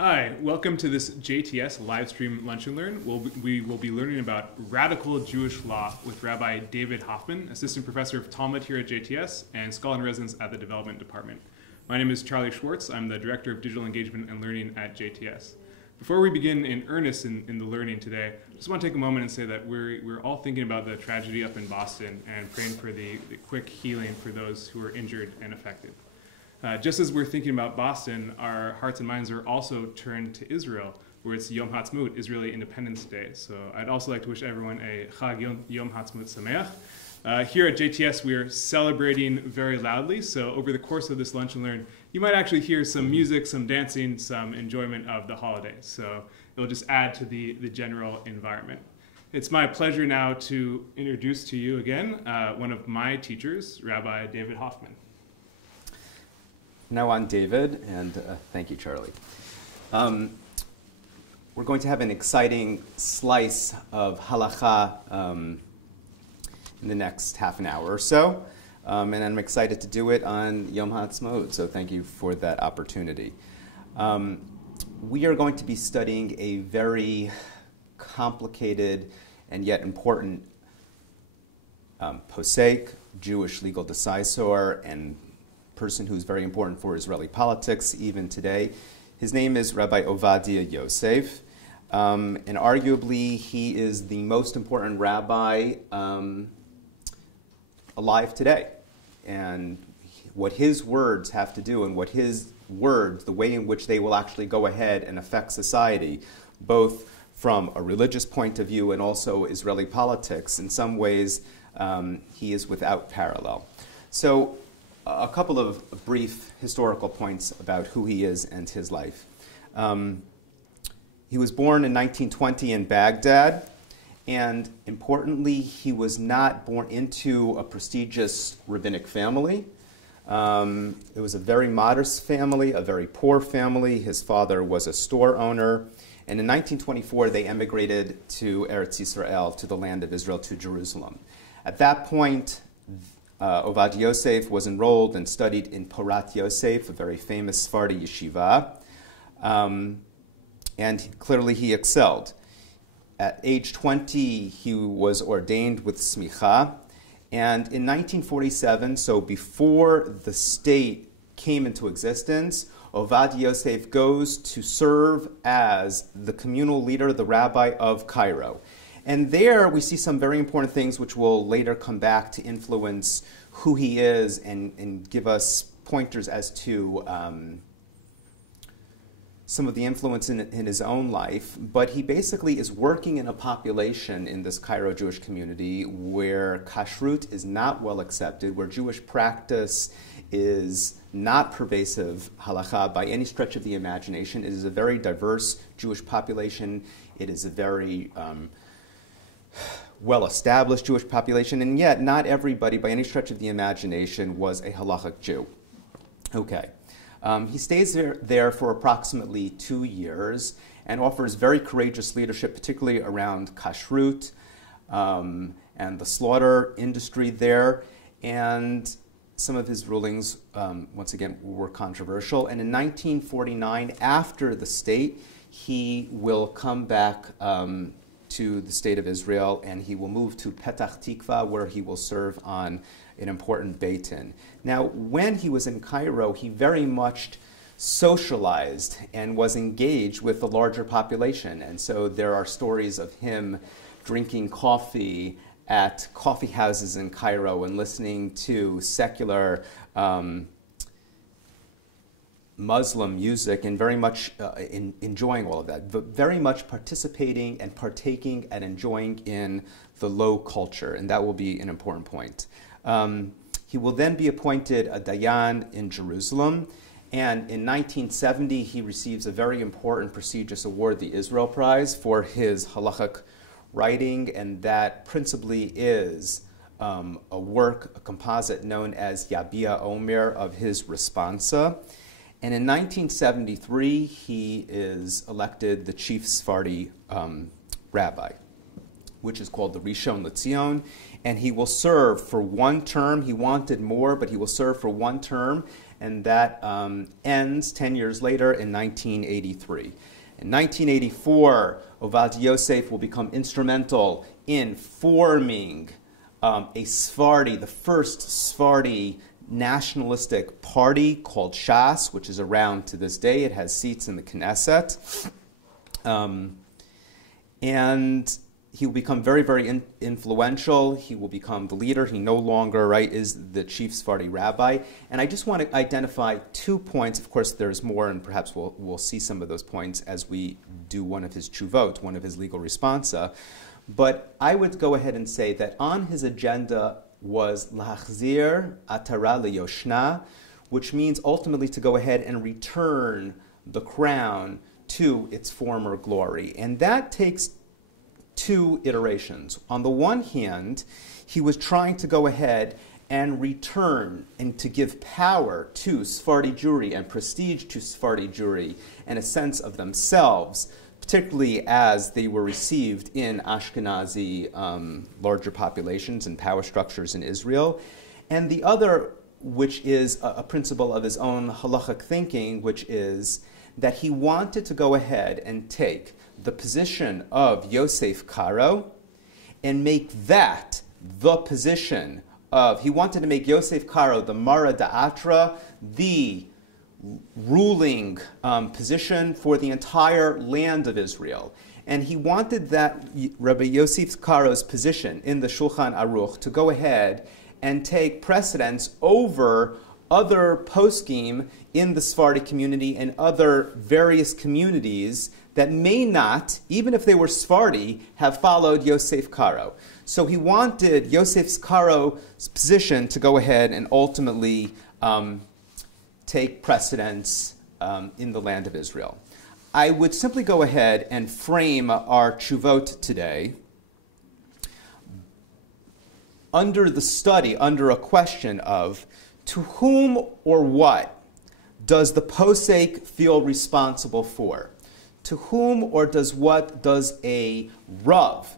Hi, welcome to this JTS live stream Lunch and Learn. We will be learning about radical Jewish law with Rabbi David Hoffman, Assistant Professor of Talmud here at JTS and Scholar in Residence at the Development Department. My name is Charlie Schwartz. I'm the Director of Digital Engagement and Learning at JTS. Before we begin in earnest in the learning today, I just want to take a moment and say that we're all thinking about the tragedy up in Boston and praying for the quick healing for those who are injured and affected. Just as we're thinking about Boston, our hearts and minds are also turned to Israel, where it's Yom Ha'atzmaut, Israeli Independence Day. So I'd also like to wish everyone a Chag Yom Ha'atzmaut Sameach. Here at JTS, we are celebrating very loudly. So over the course of this Lunch and Learn, you might actually hear some music, some dancing, some enjoyment of the holidays. So it'll just add to the general environment. It's my pleasure now to introduce to you again one of my teachers, Rabbi David Hoffman. Now on David, and thank you, Charlie. We're going to have an exciting slice of halacha in the next half an hour or so, and I'm excited to do it on Yom Ha'atzmaut, so thank you for that opportunity. We are going to be studying a very complicated and yet important posek, Jewish legal decisor, and person who's very important for Israeli politics even today. His name is Rabbi Ovadia Yosef, and arguably he is the most important rabbi alive today. And what his words have to do and what his words, the way in which they will actually go ahead and affect society, both from a religious point of view and also Israeli politics, in some ways he is without parallel. So a couple of brief historical points about who he is and his life. He was born in 1920 in Baghdad, and importantly, he was not born into a prestigious rabbinic family. It was a very modest family, a very poor family. His father was a store owner, and in 1924 they emigrated to Eretz Yisrael, to the land of Israel, to Jerusalem. At that point, Ovadia Yosef was enrolled and studied in Porat Yosef, a very famous Sephardi yeshiva, and clearly he excelled. At age 20, he was ordained with smicha, and in 1947, so before the state came into existence, Ovadia Yosef goes to serve as the communal leader, the rabbi of Cairo. And there we see some very important things which will later come back to influence who he is and give us pointers as to some of the influence in his own life. But he basically is working in a population in this Cairo Jewish community where kashrut is not well accepted, where Jewish practice is not pervasive halacha by any stretch of the imagination. It is a very diverse Jewish population. It is a very well-established Jewish population, and yet not everybody, by any stretch of the imagination, was a halachic Jew. Okay. He stays there for approximately 2 years and offers very courageous leadership, particularly around kashrut and the slaughter industry there. And some of his rulings, once again, were controversial. And in 1949, after the state, he will come back to the state of Israel, and he will move to Petach Tikva, where he will serve on an important Beit Din. Now, when he was in Cairo, he very much socialized and was engaged with the larger population. And so there are stories of him drinking coffee at coffee houses in Cairo and listening to secular Muslim music and very much enjoying all of that, but very much participating and partaking and enjoying in the low culture, and that will be an important point. He will then be appointed a dayan in Jerusalem, and in 1970 he receives a very important prestigious award, the Israel Prize, for his halachic writing, and that principally is a work, a composite known as Yabia Omer of his responsa. And in 1973, he is elected the chief Sephardi rabbi, which is called the Rishon LeZion, and he will serve for one term. He wanted more, but he will serve for one term, and that ends 10 years later in 1983. In 1984, Ovadia Yosef will become instrumental in forming a Sephardi, the first Sephardi nationalistic party called Shas, which is around to this day. It has seats in the Knesset. And he will become very, very influential. He will become the leader. He no longer, right, is the chief Sephardi rabbi. And I just want to identify 2 points. Of course, there's more, and perhaps we'll see some of those points as we do one of his tshuvot, one of his legal responsa. But I would go ahead and say that on his agenda was lahachzir atara leyoshna, which means ultimately to go ahead and return the crown to its former glory. And that takes 2 iterations. On the one hand, he was trying to go ahead and return and to give power to Sephardi Jewry and prestige to Sephardi Jewry and a sense of themselves, particularly as they were received in Ashkenazi larger populations and power structures in Israel. And the other, which is a principle of his own halachic thinking, which is that he wanted to go ahead and take the position of Yosef Karo and make that the position of, he wanted to make Yosef Karo the Mara Da'atra, the ruling position for the entire land of Israel. And he wanted that Rabbi Yosef Karo's position in the Shulchan Aruch to go ahead and take precedence over other poskim in the Sephardi community and other various communities that may not, even if they were Sephardi, have followed Yosef Karo. So he wanted Yosef Karo's position to go ahead and ultimately take precedence in the land of Israel. I would simply go ahead and frame our tshuvot today under the study, under a question of, to whom or what does the posek feel responsible for? To whom or does a Rav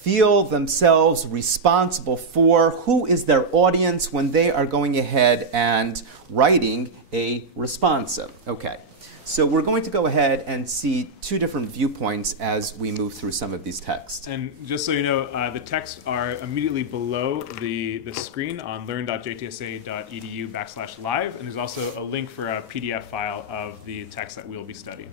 feel themselves responsible for? Who is their audience when they are going ahead and writing a responsa? Okay, so we're going to go ahead and see 2 different viewpoints as we move through some of these texts. And just so you know, the texts are immediately below the screen on learn.jtsa.edu/live, and there's also a link for a PDF file of the text that we'll be studying.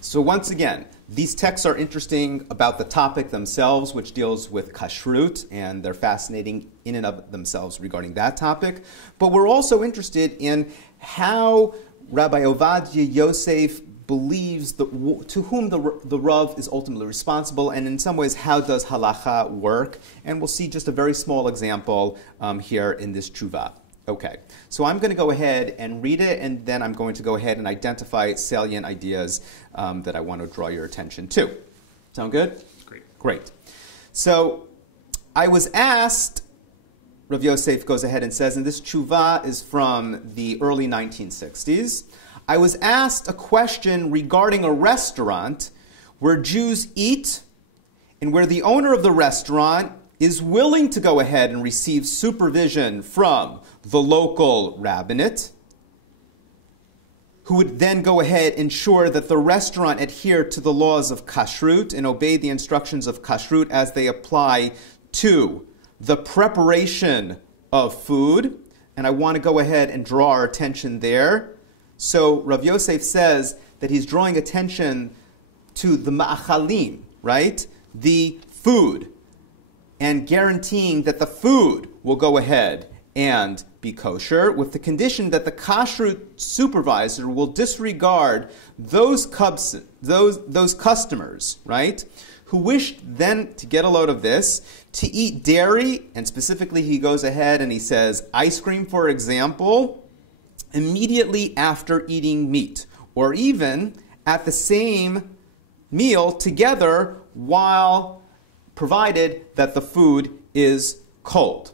So once again, these texts are interesting about the topic themselves, which deals with kashrut, and they're fascinating in and of themselves regarding that topic. But we're also interested in how Rabbi Ovadia Yosef believes to whom the Rav is ultimately responsible, and in some ways, how does halacha work? And we'll see just a very small example here in this tshuva. Okay, so I'm going to go ahead and read it, and then I'm going to go ahead and identify salient ideas that I want to draw your attention to. Sound good? Great. Great. So I was asked, Rav Yosef goes ahead and says, and this tshuva is from the early 1960s, I was asked a question regarding a restaurant where Jews eat and where the owner of the restaurant is willing to go ahead and receive supervision from the local rabbinate, who would then go ahead and ensure that the restaurant adhere to the laws of kashrut and obey the instructions of kashrut as they apply to the preparation of food. And I want to go ahead and draw our attention there. So Rav Yosef says that he's drawing attention to the ma'achalim, right? The food, and guaranteeing that the food will go ahead and be kosher, with the condition that the kashrut supervisor will disregard those customers, right, who wished then to get a load of this, to eat dairy, and specifically he goes ahead and he says ice cream, for example, immediately after eating meat, or even at the same meal together while provided that the food is cold.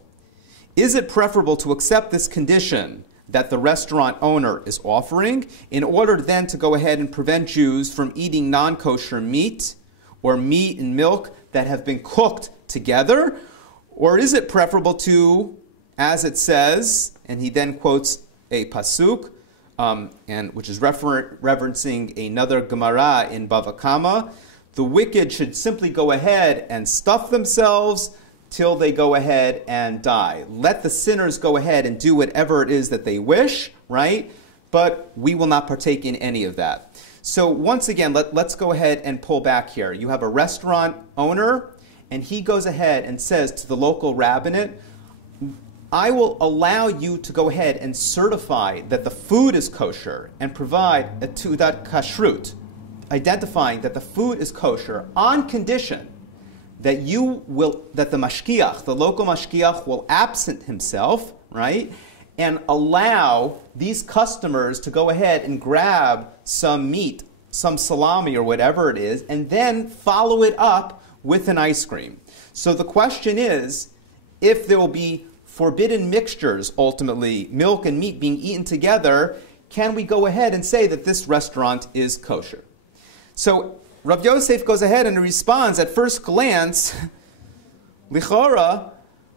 Is it preferable to accept this condition that the restaurant owner is offering in order then to go ahead and prevent Jews from eating non-kosher meat or meat and milk that have been cooked together? Or is it preferable to, as it says, and he then quotes a pasuk, and which is referencing another Gemara in Bava Kama. The wicked should simply go ahead and stuff themselves till they go ahead and die. Let the sinners go ahead and do whatever it is that they wish, right? But we will not partake in any of that. So once again, let's go ahead and pull back here. You have a restaurant owner, and he goes ahead and says to the local rabbinate, I will allow you to go ahead and certify that the food is kosher and provide a tudat kashrut, identifying that the food is kosher on condition that that the mashkiach, the local mashkiach, will absent himself, right, and allow these customers to go ahead and grab some meat, some salami or whatever it is, and then follow it up with an ice cream. So the question is, if there will be forbidden mixtures, ultimately, milk and meat being eaten together, can we go ahead and say that this restaurant is kosher? So Rav Yosef goes ahead and responds, at first glance, lichora,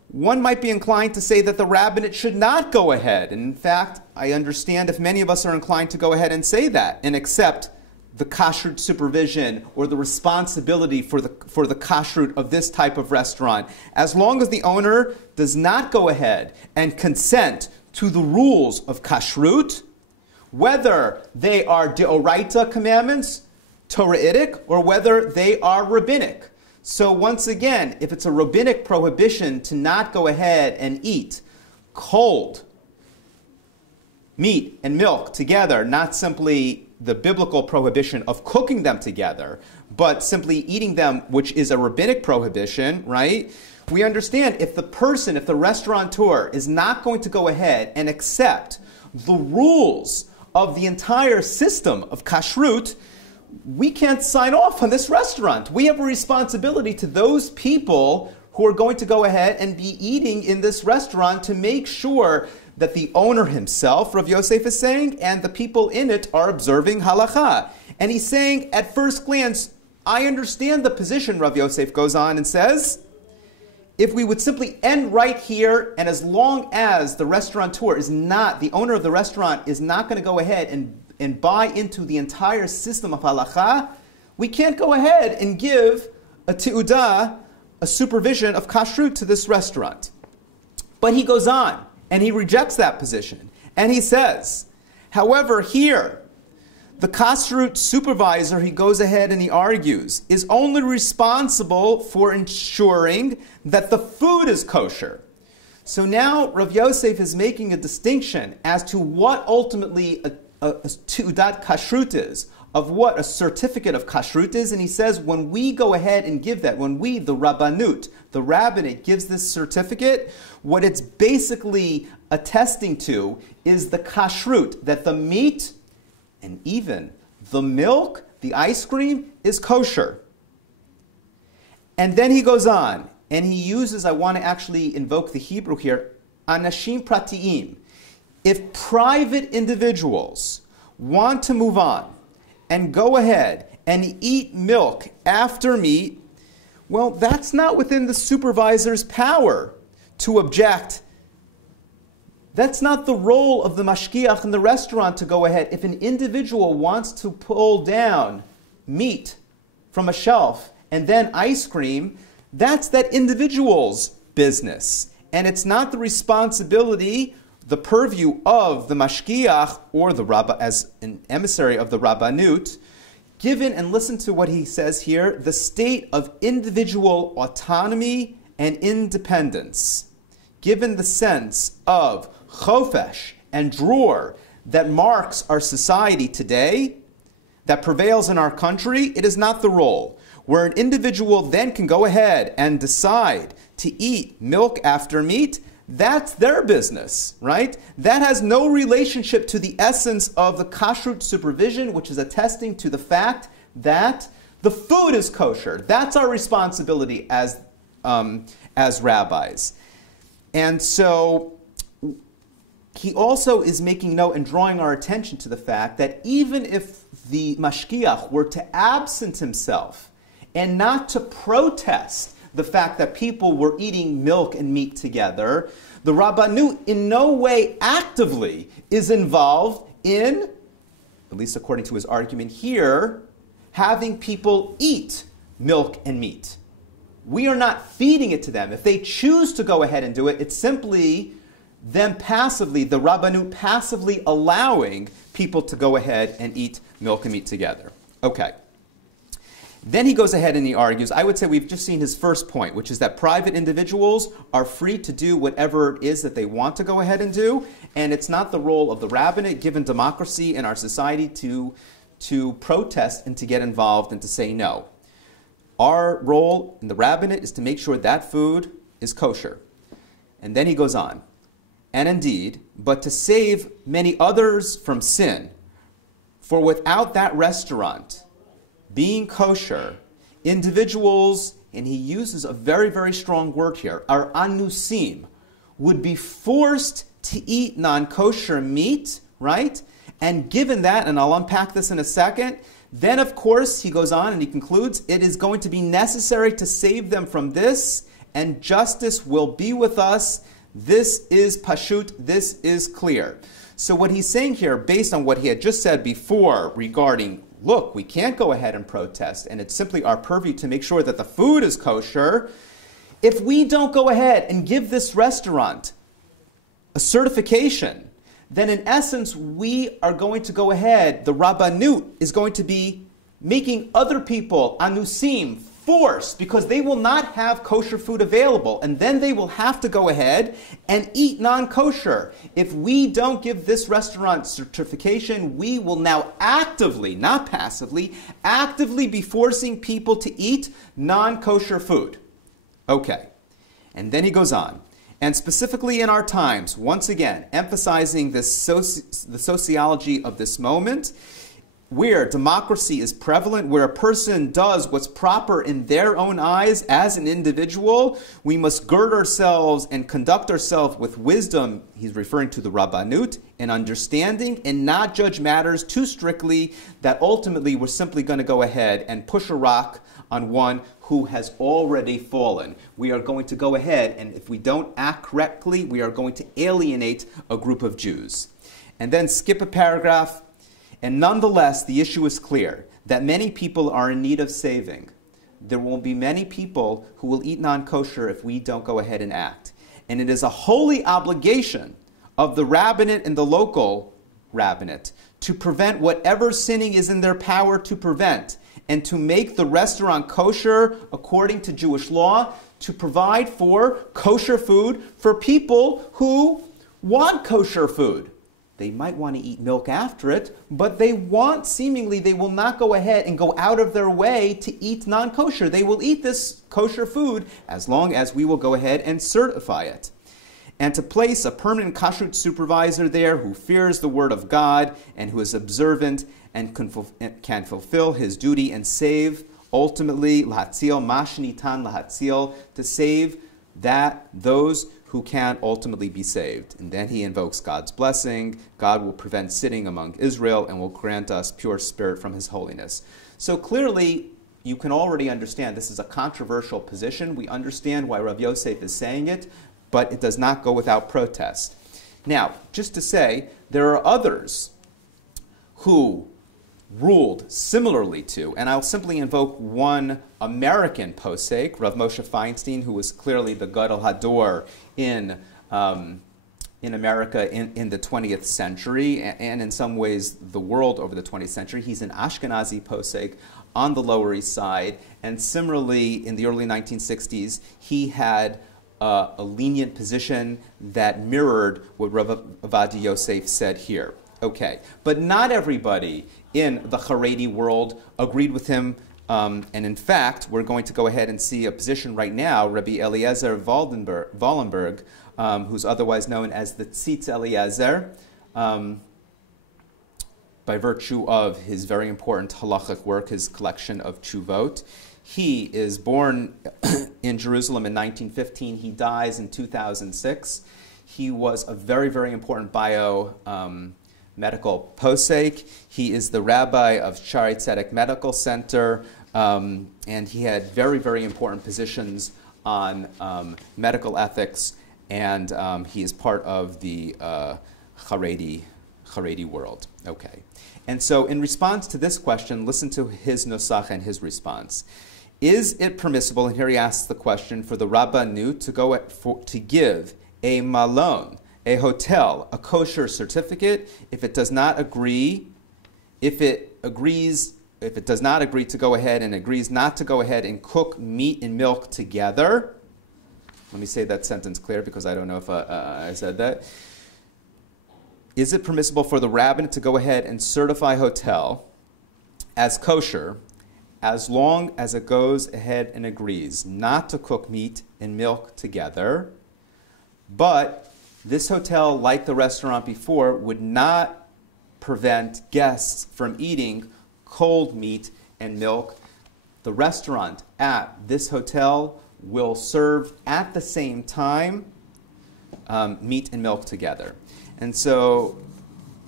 one might be inclined to say that the rabbinate should not go ahead. And in fact, I understand if many of us are inclined to go ahead and say that and accept the kashrut supervision or the responsibility for the kashrut of this type of restaurant, as long as the owner does not go ahead and consent to the rules of kashrut, whether they are deoraita commandments, Torahitic, or whether they are rabbinic. So once again, if it's a rabbinic prohibition to not go ahead and eat cold meat and milk together, not simply the biblical prohibition of cooking them together, but simply eating them, which is a rabbinic prohibition, right? We understand if the restaurateur is not going to go ahead and accept the rules of the entire system of kashrut, we can't sign off on this restaurant. We have a responsibility to those people who are going to go ahead and be eating in this restaurant to make sure that the owner himself, Rav Yosef is saying, and the people in it are observing halacha. And he's saying, at first glance, I understand the position, Rav Yosef goes on and says, if we would simply end right here, and as long as the restaurateur is not, the owner of the restaurant is not going to go ahead and buy into the entire system of halacha, we can't go ahead and give a ti'udah, a supervision of kashrut to this restaurant. But he goes on, and he rejects that position. And he says, however, here, the kashrut supervisor, he goes ahead and he argues, is only responsible for ensuring that the food is kosher. So now Rav Yosef is making a distinction as to what ultimately a tu'udat kashrut is, of what a certificate of kashrut is, and he says when we go ahead and give that, when we, the rabbanut, the rabbinate, gives this certificate, what it's basically attesting to is the kashrut, that the meat and even the milk, the ice cream, is kosher. And then he goes on, and he uses, I want to actually invoke the Hebrew here, anashim prati'im. If private individuals want to move on and go ahead and eat milk after meat, well, that's not within the supervisor's power to object. That's not the role of the mashkiach in the restaurant to go ahead. If an individual wants to pull down meat from a shelf and then ice cream, that's that individual's business. And it's not the responsibility, the purview of the mashkiach or the rabbi as an emissary of the rabbanut, given, and listen to what he says here, the state of individual autonomy and independence, given the sense of chofesh and drur that marks our society today, that prevails in our country, it is not the role where an individual then can go ahead and decide to eat milk after meat. That's their business, right? That has no relationship to the essence of the kashrut supervision, which is attesting to the fact that the food is kosher. That's our responsibility as rabbis. And so he also is making note and drawing our attention to the fact that even if the mashkiach were to absent himself and not to protest the fact that people were eating milk and meat together, The Rabbanut in no way actively is involved in, at least according to his argument here, having people eat milk and meat. We are not feeding it to them. If they choose to go ahead and do it, it's simply them passively, the Rabbanut passively allowing people to go ahead and eat milk and meat together. Okay. Then he goes ahead and he argues, I would say we've just seen his first point, which is that private individuals are free to do whatever it is that they want to go ahead and do, and it's not the role of the rabbinate, given democracy in our society, to protest and to get involved and to say no. Our role in the rabbinate is to make sure that food is kosher. And then he goes on, and indeed, but to save many others from sin, for without that restaurant being kosher, individuals, and he uses a very, very strong word here, our anusim, would be forced to eat non-kosher meat, right? And given that, and I'll unpack this in a second, then of course he goes on and he concludes, it is going to be necessary to save them from this, and justice will be with us. This is pashut, this is clear. So what he's saying here, based on what he had just said before regarding, look, we can't go ahead and protest, and it's simply our purview to make sure that the food is kosher. If we don't go ahead and give this restaurant a certification, then in essence, we are going to go ahead, the Rabbanut is going to be making other people, anusim, forced, because they will not have kosher food available, and then they will have to go ahead and eat non-kosher. If we don't give this restaurant certification, we will now actively, not passively, actively be forcing people to eat non-kosher food. Okay, and then he goes on. And specifically in our times, once again, emphasizing this the sociology of this moment, where democracy is prevalent, where a person does what's proper in their own eyes as an individual, we must gird ourselves and conduct ourselves with wisdom, he's referring to the Rabbanut, and understanding, and not judge matters too strictly that ultimately we're simply going to go ahead and push a rock on one who has already fallen. We are going to go ahead, and if we don't act correctly, we are going to alienate a group of Jews. And then skip a paragraph. And nonetheless, the issue is clear, that many people are in need of saving. There will be many people who will eat non-kosher if we don't go ahead and act. And it is a holy obligation of the rabbinate and the local rabbinate to prevent whatever sinning is in their power to prevent, and to make the restaurant kosher according to Jewish law, to provide for kosher food for people who want kosher food. They might want to eat milk after it, but they will not go ahead and go out of their way to eat non-kosher. They will eat this kosher food as long as we will go ahead and certify it. And to place a permanent kashrut supervisor there who fears the word of God and who is observant and can fulfill his duty and save, ultimately, lahatzil, mashnitan lahatzil, to save those who can ultimately be saved. And then he invokes God's blessing. God will prevent sinning among Israel and will grant us pure spirit from his holiness. So clearly, you can already understand this is a controversial position. We understand why Rabbi Yosef is saying it, but it does not go without protest. Now, just to say, there are others who ruled similarly to, and I'll simply invoke one American posek, Rav Moshe Feinstein, who was clearly the Gadol Hador in America in the 20th century, and in some ways the world over the 20th century. He's an Ashkenazi posek on the Lower East Side, and similarly in the early 1960s he had a lenient position that mirrored what Rav Ovadia Yosef said here. Okay, but not everybody in the Haredi world agreed with him, and in fact, we're going to go ahead and see a position right now, Rabbi Eliezer Wallenberg, who's otherwise known as the Tzitz Eliezer, by virtue of his very important halachic work, his collection of Tshuvot. He is born in Jerusalem in 1915. He dies in 2006. He was a very, very important medical posek. He is the rabbi of Shaarei Tzedek Medical Center, and he had very, very important positions on medical ethics and he is part of the Haredi world. Okay. And so in response to this question, listen to his nosach and his response. Is it permissible, and here he asks the question, for the Rabbanut to give a malon, a hotel, a kosher certificate if it does not agree, if it does not agree to go ahead and agrees not to go ahead and cook meat and milk together? Let me say that sentence clear because I don't know if I said that. Is it permissible for the rabbinate to go ahead and certify hotel as kosher as long as it goes ahead and agrees not to cook meat and milk together, but this hotel, like the restaurant before, would not prevent guests from eating cold meat and milk? The restaurant at this hotel will serve at the same time meat and milk together. And so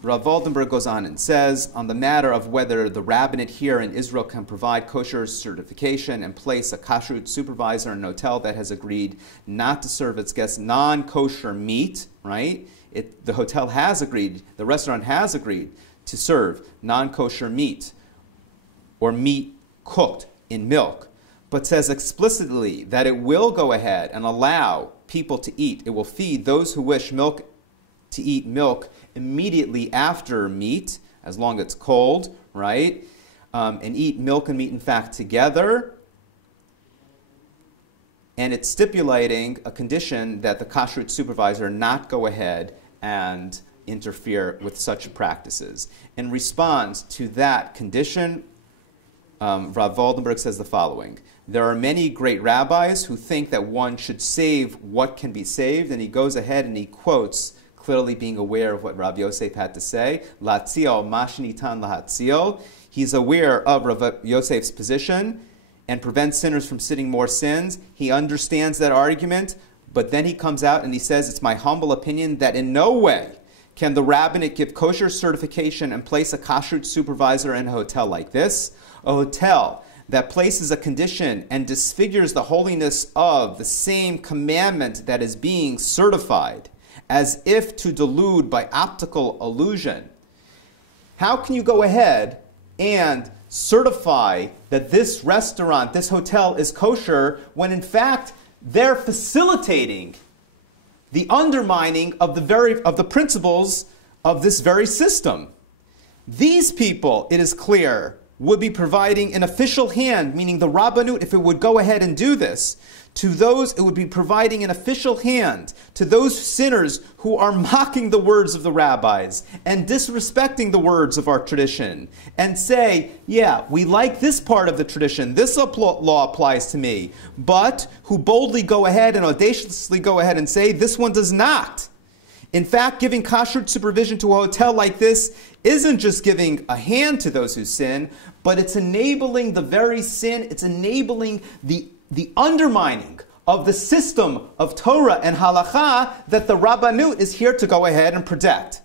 Rav Waldenberg goes on and says, on the matter of whether the rabbinate here in Israel can provide kosher certification and place a kashrut supervisor in an hotel that has agreed not to serve its guests non-kosher meat, right? The hotel has agreed, the restaurant has agreed to serve non-kosher meat or meat cooked in milk, but says explicitly that it will go ahead and allow people to eat. It will feed those who wish to eat milk immediately after meat, as long as it's cold, right? And eat milk and meat, in fact, together. And it's stipulating a condition that the kashrut supervisor not go ahead and interfere with such practices. In response to that condition, Rav Waldenberg says the following: there are many great rabbis who think that one should save what can be saved, and he goes ahead and he quotes, clearly being aware of what Rabbi Yosef had to say, Latziel mashnitan lahatziel. He's aware of Rabbi Yosef's position and prevents sinners from sitting more sins. He understands that argument, but then he comes out and he says, it's my humble opinion that in no way can the rabbinate give kosher certification and place a kashrut supervisor in a hotel like this, a hotel that places a condition and disfigures the holiness of the same commandment that is being certified, as if to delude by optical illusion. How can you go ahead and certify that this restaurant, this hotel is kosher, when in fact they're facilitating the undermining of the principles of this very system? These people, it is clear, would be providing an official hand, meaning the Rabbanut, if it would go ahead and do this, to those, it would be providing an official hand to those sinners who are mocking the words of the rabbis and disrespecting the words of our tradition and say, yeah, we like this part of the tradition, this law applies to me, but who boldly go ahead and audaciously go ahead and say, this one does not. In fact, giving kashrut supervision to a hotel like this isn't just giving a hand to those who sin, but it's enabling the very sin, it's enabling the undermining of the system of Torah and halacha that the Rabbanut is here to go ahead and protect.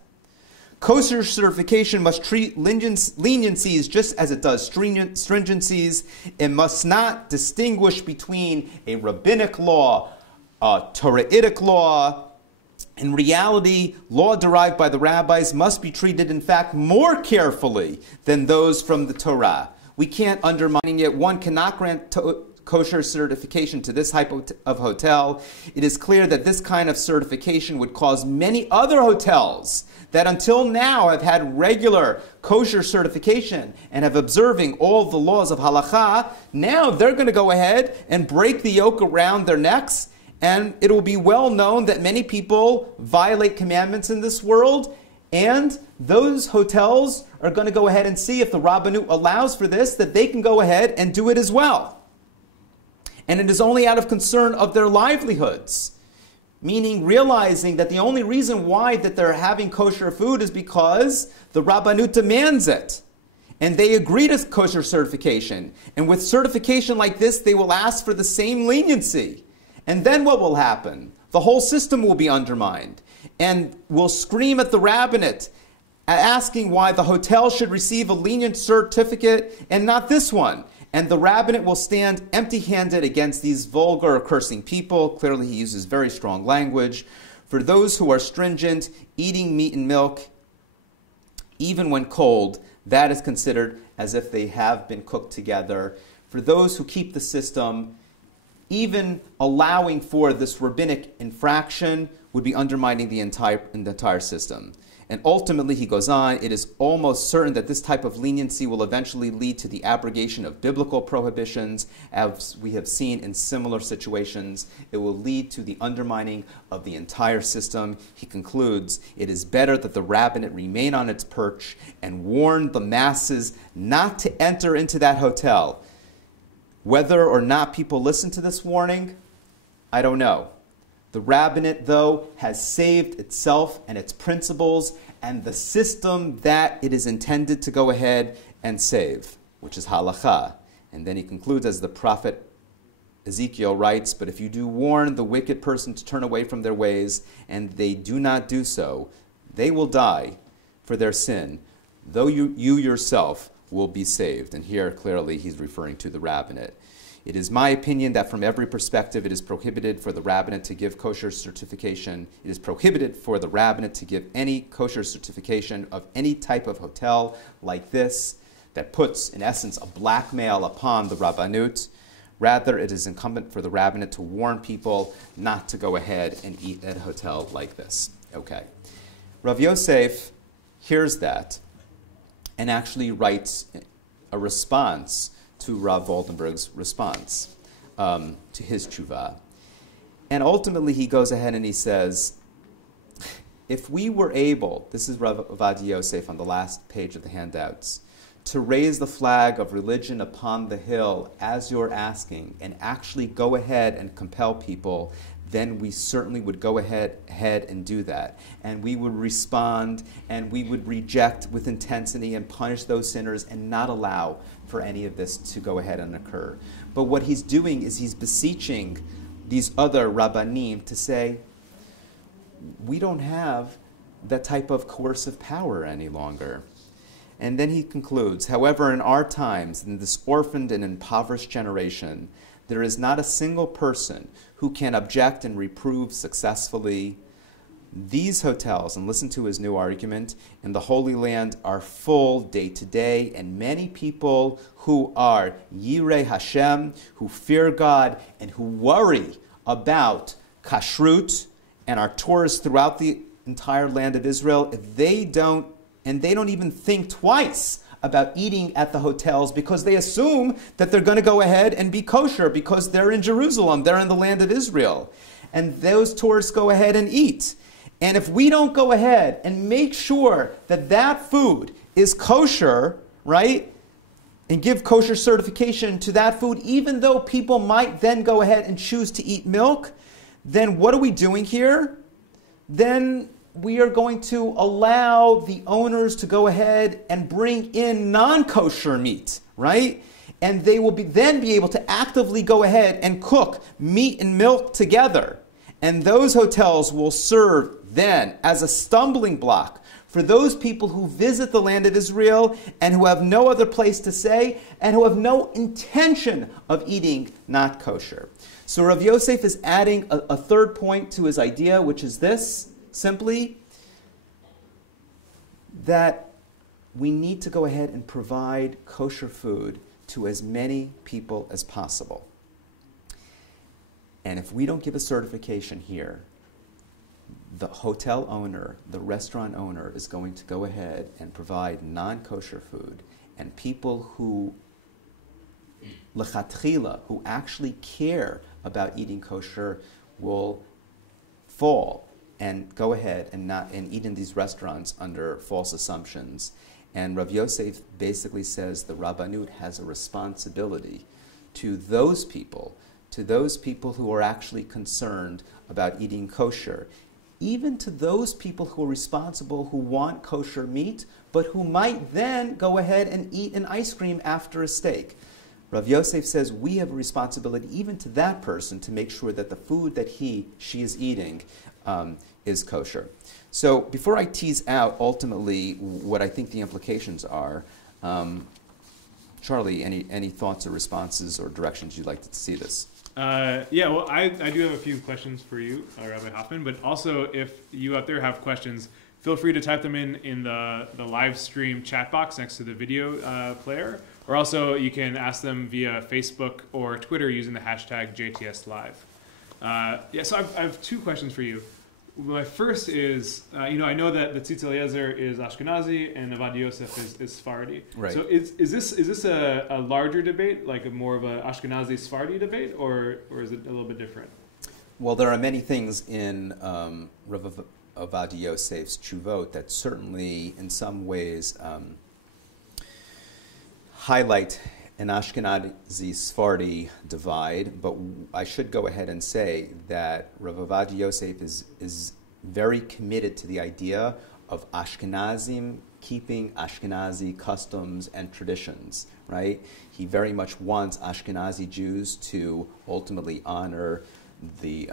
Kosher certification must treat leniencies just as it does stringencies. It must not distinguish between a rabbinic law, a Torahitic law. In reality, law derived by the rabbis must be treated, in fact, more carefully than those from the Torah. We can't undermine it. One cannot grant kosher certification to this type of hotel. It is clear that this kind of certification would cause many other hotels that until now have had regular kosher certification and have observing all the laws of halacha. Now they're going to go ahead and break the yoke around their necks, and it will be well known that many people violate commandments in this world, and those hotels are going to go ahead and see if the Rabbanut allows for this, that they can go ahead and do it as well. And it is only out of concern of their livelihoods, meaning realizing that the only reason why that they're having kosher food is because the Rabbanut demands it. And they agree to kosher certification. And with certification like this, they will ask for the same leniency. And then what will happen? The whole system will be undermined. And will scream at the rabbinate, asking why the hotel should receive a lenient certificate and not this one. And the rabbinate will stand empty-handed against these vulgar, cursing people. Clearly, he uses very strong language. For those who are stringent, eating meat and milk, even when cold, that is considered as if they have been cooked together. For those who keep the system, even allowing for this rabbinic infraction would be undermining the entire system. And ultimately, he goes on, it is almost certain that this type of leniency will eventually lead to the abrogation of biblical prohibitions. As we have seen in similar situations, it will lead to the undermining of the entire system. He concludes, it is better that the rabbinate remain on its perch and warn the masses not to enter into that hotel. Whether or not people listen to this warning, I don't know. The rabbinate, though, has saved itself and its principles and the system that it is intended to go ahead and save, which is halakha. And then he concludes, as the prophet Ezekiel writes, but if you do warn the wicked person to turn away from their ways, and they do not do so, they will die for their sin, though you yourself will be saved. And here, clearly, he's referring to the rabbinate. It is my opinion that from every perspective, it is prohibited for the rabbinate to give kosher certification. It is prohibited for the rabbinate to give any kosher certification of any type of hotel like this that puts, in essence, a blackmail upon the rabbanut. Rather, it is incumbent for the rabbinate to warn people not to go ahead and eat at a hotel like this. Okay. Rav Yosef hears that and actually writes a response to Rav Waldenberg's response to his tshuva. And ultimately he goes ahead and he says, if we were able, this is Rav Ovadia Yosef on the last page of the handouts, to raise the flag of religion upon the hill as you're asking and actually go ahead and compel people, then we certainly would go ahead and do that. And we would respond and we would reject with intensity and punish those sinners and not allow for any of this to go ahead and occur. But what he's doing is he's beseeching these other rabbanim to say, we don't have that type of coercive power any longer. And then he concludes, however, in our times, in this orphaned and impoverished generation, there is not a single person who can object and reprove successfully. These hotels, and listen to his new argument, in the Holy Land are full day to day, and many people who are Yirei Hashem, who fear God, and who worry about kashrut and are tourists throughout the entire land of Israel, if they don't even think twice about eating at the hotels because they assume that they're going to go ahead and be kosher because they're in Jerusalem, they're in the land of Israel. And those tourists go ahead and eat. And if we don't go ahead and make sure that that food is kosher, right, and give kosher certification to that food, even though people might then go ahead and choose to eat milk, then what are we doing here? Then we are going to allow the owners to go ahead and bring in non-kosher meat, right? And they will then be able to actively go ahead and cook meat and milk together. And those hotels will serve then as a stumbling block for those people who visit the land of Israel and who have no other place to stay and who have no intention of eating not kosher. So Rav Yosef is adding a third point to his idea, which is this, simply, that we need to go ahead and provide kosher food to as many people as possible. And if we don't give a certification here, the hotel owner, the restaurant owner is going to go ahead and provide non-kosher food. And people who, lechatchila, who actually care about eating kosher will fall and go ahead and eat in these restaurants under false assumptions. And Rav Yosef basically says the Rabbanut has a responsibility to those people who are actually concerned about eating kosher, even to those people who are responsible, who want kosher meat, but who might then go ahead and eat an ice cream after a steak. Rav Yosef says we have a responsibility even to that person to make sure that the food that she is eating is kosher. So before I tease out ultimately what I think the implications are, Charlie, any thoughts or responses or directions you'd like to see this? Yeah, well, I do have a few questions for you, Rabbi Hoffman, but also if you out there have questions, feel free to type them in the live stream chat box next to the video player, or also you can ask them via Facebook or Twitter using the hashtag JTSLive. Yeah, so I have two questions for you. My first is, I know that the Tzitz Eliezer is Ashkenazi and Ovadia Yosef is Sephardi. Right. So is this a larger debate, like a more of a Ashkenazi Sephardi debate, or is it a little bit different? Well, there are many things in Rav Ovadia Yosef's Tshuvot that certainly, in some ways, highlight an Ashkenazi Sephardi divide, but I should go ahead and say that Rav Ovadia Yosef is very committed to the idea of Ashkenazim keeping Ashkenazi customs and traditions, right? He very much wants Ashkenazi Jews to ultimately honor the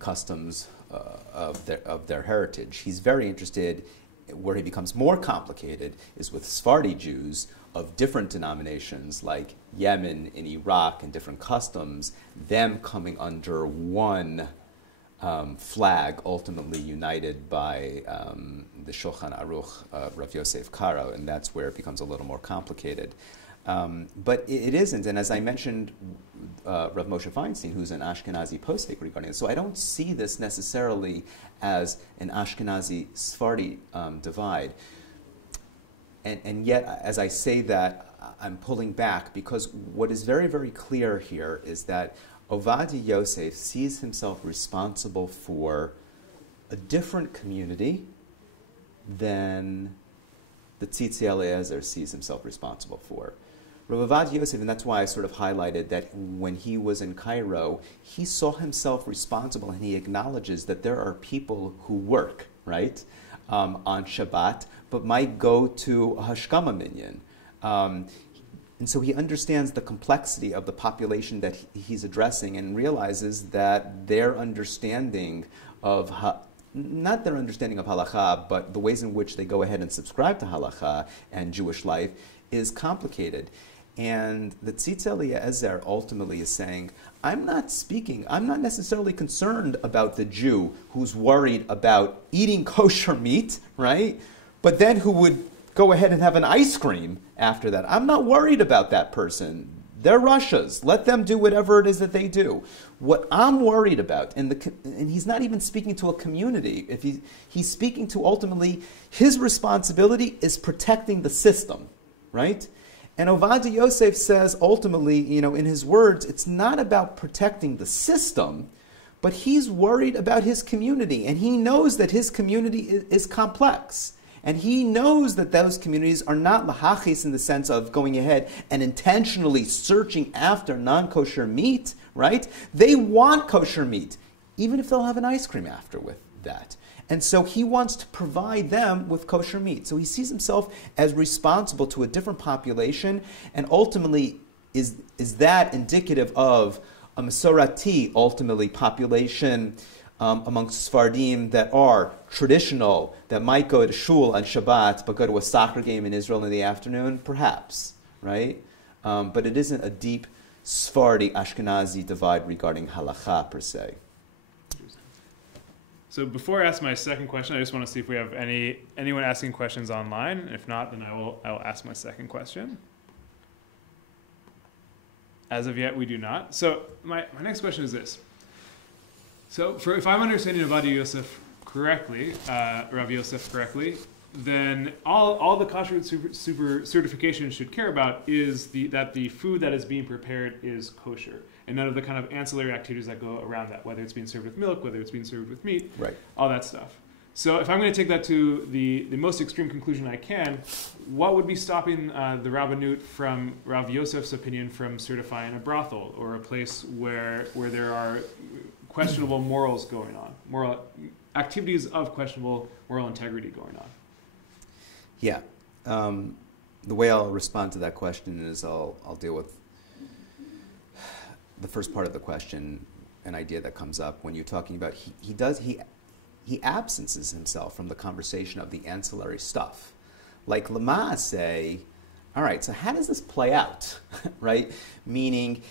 customs of their heritage. He's very interested. Where he becomes more complicated is with Sephardi Jews of different denominations like Yemen and Iraq and different customs, them coming under one flag, ultimately united by the Shulchan Aruch of Rav Yosef Karo, and that's where it becomes a little more complicated. But it isn't, and as I mentioned, Rav Moshe Feinstein, who's an Ashkenazi posek regarding it, so I don't see this necessarily as an Ashkenazi-Sephardi divide. And yet, as I say that, I'm pulling back, because what is very, very clear here is that Ovadia Yosef sees himself responsible for a different community than the Tzitz Eliezer sees himself responsible for. Rav Ovadia Yosef, and that's why I sort of highlighted that when he was in Cairo, he saw himself responsible, and he acknowledges that there are people who work, right, on Shabbat, but might go to a Hashkama minyan. And so he understands the complexity of the population that he's addressing and realizes that their understanding of not their understanding of halakha, but the ways in which they go ahead and subscribe to halakha and Jewish life is complicated. And the Tzitz Eliezer ultimately is saying, I'm not necessarily concerned about the Jew who's worried about eating kosher meat, right? But then who would go ahead and have an ice cream after that. I'm not worried about that person. They're Russia's. Let them do whatever it is that they do. What I'm worried about, and he's not even speaking to a community. If he's speaking to ultimately his responsibility is protecting the system, right? And Ovadia Yosef says ultimately, in his words, it's not about protecting the system, but he's worried about his community, and he knows that his community is complex. And he knows that those communities are not lahachis in the sense of going ahead and intentionally searching after non-kosher meat, right? They want kosher meat, even if they'll have an ice cream after with that. And so he wants to provide them with kosher meat. So he sees himself as responsible to a different population, and ultimately is that indicative of a Masorati, ultimately, population amongst Sephardim that are traditional, that might go to shul on Shabbat, but go to a soccer game in Israel in the afternoon? Perhaps, right? But it isn't a deep Sephardi-Ashkenazi divide regarding halakha, per se. So before I ask my second question, I just want to see if we have anyone asking questions online. If not, then I will ask my second question. As of yet, we do not. So my next question is this. So if I'm understanding Ovadia Yosef correctly, Rav Yosef correctly, then all the kosher super certification should care about is that the food that is being prepared is kosher, and none of the kind of ancillary activities that go around that, whether it's being served with milk, whether it's being served with meat, right, all that stuff. So if I'm going to take that to the most extreme conclusion I can, what would be stopping the Rabbanut from Rav Yosef's opinion from certifying a brothel or a place where there are questionable morals going on, moral activities of questionable moral integrity going on? Yeah. The way I'll respond to that question is I'll deal with the first part of the question, an idea that comes up when you're talking about he absences himself from the conversation of the ancillary stuff. Like Lama say, all right, so how does this play out, right? Meaning,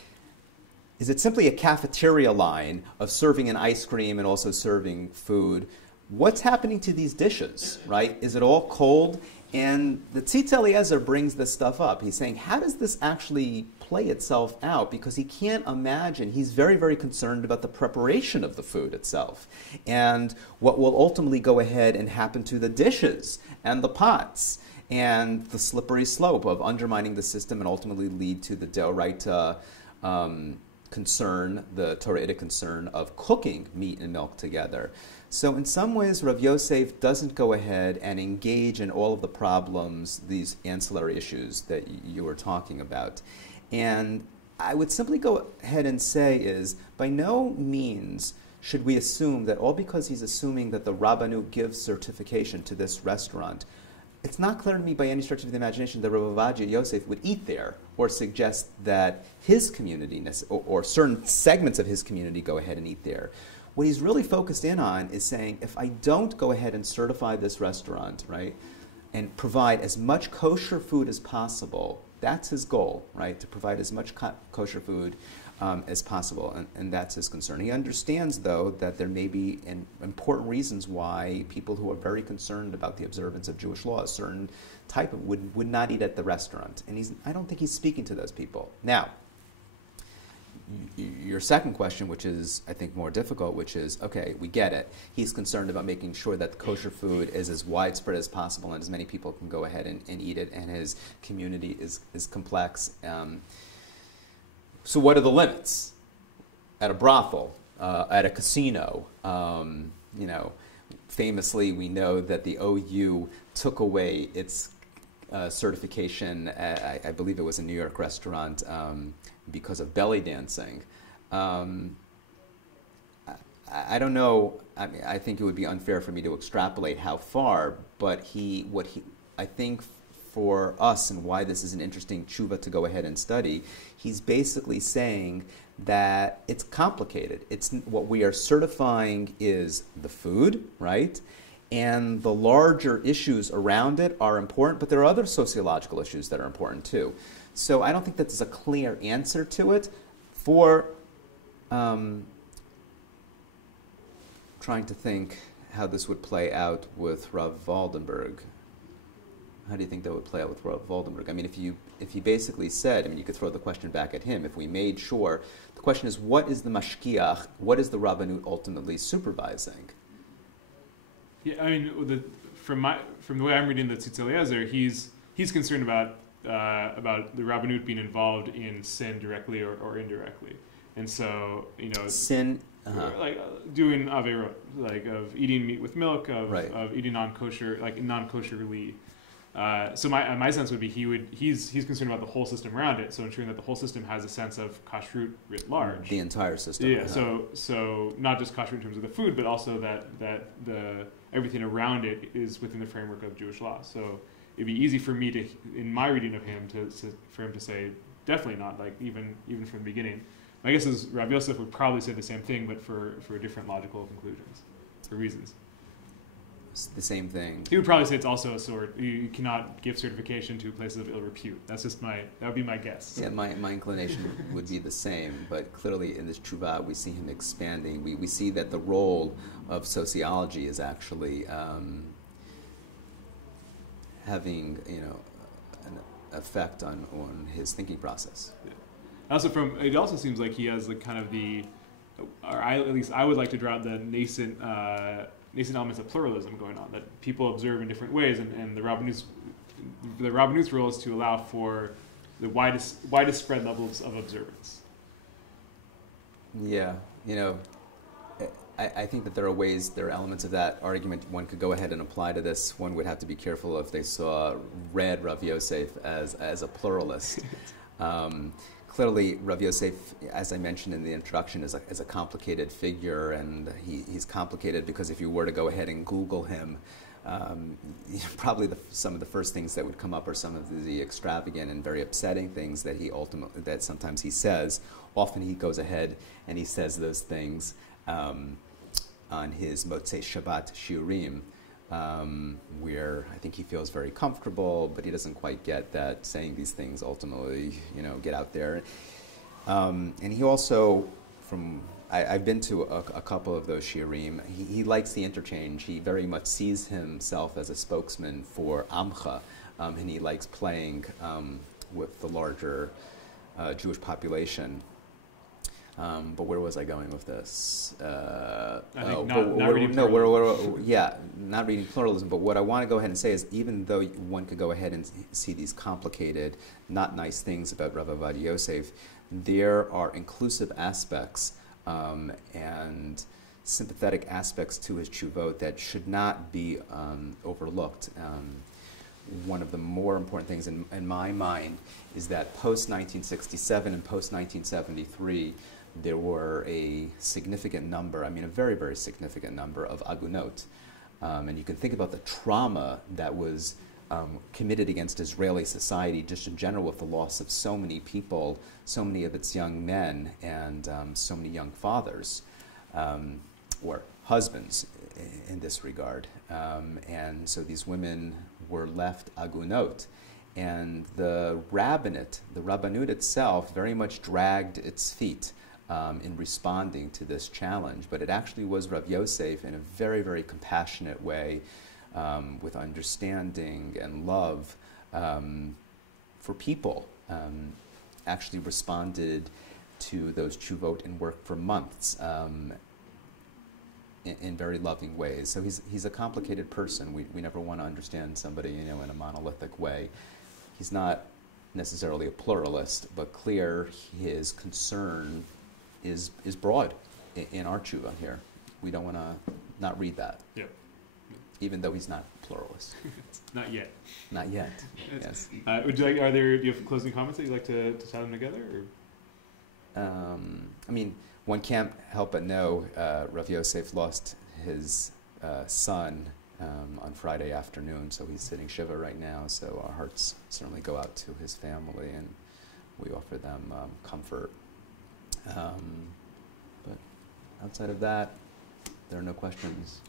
is it simply a cafeteria line of serving an ice cream and also serving food? What's happening to these dishes, right? Is it all cold? And the Tzitz Eliezer brings this stuff up. He's saying, how does this actually play itself out? Because he can't imagine, he's very, very concerned about the preparation of the food itself and what will ultimately go ahead and happen to the dishes and the pots and the slippery slope of undermining the system and ultimately lead to the Deoraita concern, the Torahitic concern of cooking meat and milk together. So in some ways, Rav Yosef doesn't go ahead and engage in all of the problems, these ancillary issues that you were talking about. And I would simply go ahead and say is, by no means should we assume that all because he's assuming that the Rabbanut gives certification to this restaurant, it's not clear to me by any stretch of the imagination that Rabbi Ovadia Yosef would eat there or suggest that his community or certain segments of his community go ahead and eat there. What he's really focused in on is saying, if I don't go ahead and certify this restaurant, right, and provide as much kosher food as possible, that's his goal, right, to provide as much kosher food as possible, and that's his concern. He understands, though, that there may be important reasons why people who are very concerned about the observance of Jewish law, a certain type of, would not eat at the restaurant. And I don't think he's speaking to those people. Now, your second question, which is, I think, more difficult, which is, okay, we get it. He's concerned about making sure that the kosher food is as widespread as possible and as many people can go ahead and eat it, and his community is complex. So what are the limits? At a brothel, at a casino, famously we know that the OU took away its certification, I believe it was a New York restaurant, because of belly dancing. I don't know. I mean, I think it would be unfair for me to extrapolate how far, but I think for us and why this is an interesting tshuva to go ahead and study, he's basically saying that it's complicated. What we are certifying is the food, right? And the larger issues around it are important, but there are other sociological issues that are important too. So I don't think that there's a clear answer to it. For trying to think how this would play out with Rav Waldenberg. How do you think that would play out with Rav Waldenberg? I mean, if you basically said, I mean, you could throw the question back at him. If we made sure, the question is, what is the mashkiach? What is the Rabbanut ultimately supervising? Yeah, I mean, from the way I'm reading the Tzitz Eliezer, he's concerned about the Rabbanut being involved in sin directly or indirectly, and so sin, like doing averot, like of eating meat with milk, of eating non-kosher, like non-kosherly. So my sense would be he's concerned about the whole system around it, so ensuring that the whole system has a sense of kashrut writ large. The entire system. Yeah. So not just kashrut in terms of the food, but also that the everything around it is within the framework of Jewish law. So it'd be easy for me to, in my reading of him, for him to say definitely not, like even from the beginning. My guess is Rabbi Yosef would probably say the same thing, but for different logical conclusions, for reasons. It's the same thing. He would probably say it's also a sort. You cannot give certification to places of ill repute. That would be my guess. Yeah, my inclination would be the same, but clearly in this tshuva we see him expanding. We see that the role of sociology is actually having an effect on his thinking process. Yeah. Also, it also seems like he has at least I would like to draw out the nascent elements of pluralism going on that people observe in different ways, and the Rabbanut's role is to allow for the widest spread levels of observance. Yeah, I think that there are elements of that argument one could go ahead and apply to this. One would have to be careful if they read Rav Yosef as a pluralist. Clearly, Rav Yosef, as I mentioned in the introduction, is a complicated figure, and he's complicated because if you were to go ahead and Google him, probably some of the first things that would come up are some of the extravagant and very upsetting things that sometimes he says. Often he goes ahead and he says those things on his Motzei Shabbat Shiurim, where I think he feels very comfortable, but he doesn't quite get that saying these things ultimately, get out there. And he also, I've been to a couple of those shiurim. He likes the interchange. He very much sees himself as a spokesman for Amcha, and he likes playing with the larger Jewish population. But where was I going with this? Not reading pluralism. Not reading pluralism. But what I want to go ahead and say is, even though one could go ahead and see these complicated, not nice things about Rabbi Ovadia Yosef, there are inclusive aspects and sympathetic aspects to his tshuvot that should not be overlooked. One of the more important things in my mind is that post-1967 and post-1973, there were a significant number, a very, very significant number of agunot. And you can think about the trauma that was committed against Israeli society just in general with the loss of so many people, so many of its young men, and so many young fathers, or husbands in this regard. And so these women were left agunot. And the rabbanut itself very much dragged its feet in responding to this challenge. But it actually was Rav Yosef, in a very, very compassionate way, with understanding and love for people, actually responded to those tshuvot and worked for months in very loving ways. So he's a complicated person. We never want to understand somebody in a monolithic way. He's not necessarily a pluralist, but clear his concern is broad in our tshuva here. We don't want to not read that. Yep. Even though he's not pluralist. Not yet. Not yet. Yes. Do you have closing comments that you'd like to tie them together? Or? One can't help but know Rav Yosef lost his son on Friday afternoon, so he's sitting Shiva right now, so our hearts certainly go out to his family, and we offer them comfort. But outside of that, there are no questions.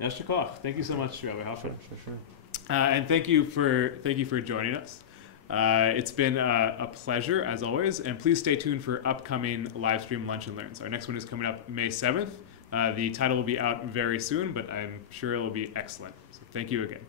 Yashar Koach. Thank you so much, Rabbi Hoffman. Sure. And thank you for joining us. It's been a pleasure, as always, and please stay tuned for upcoming live stream Lunch and Learns. Our next one is coming up May 7th. The title will be out very soon, but I'm sure it will be excellent. So thank you again.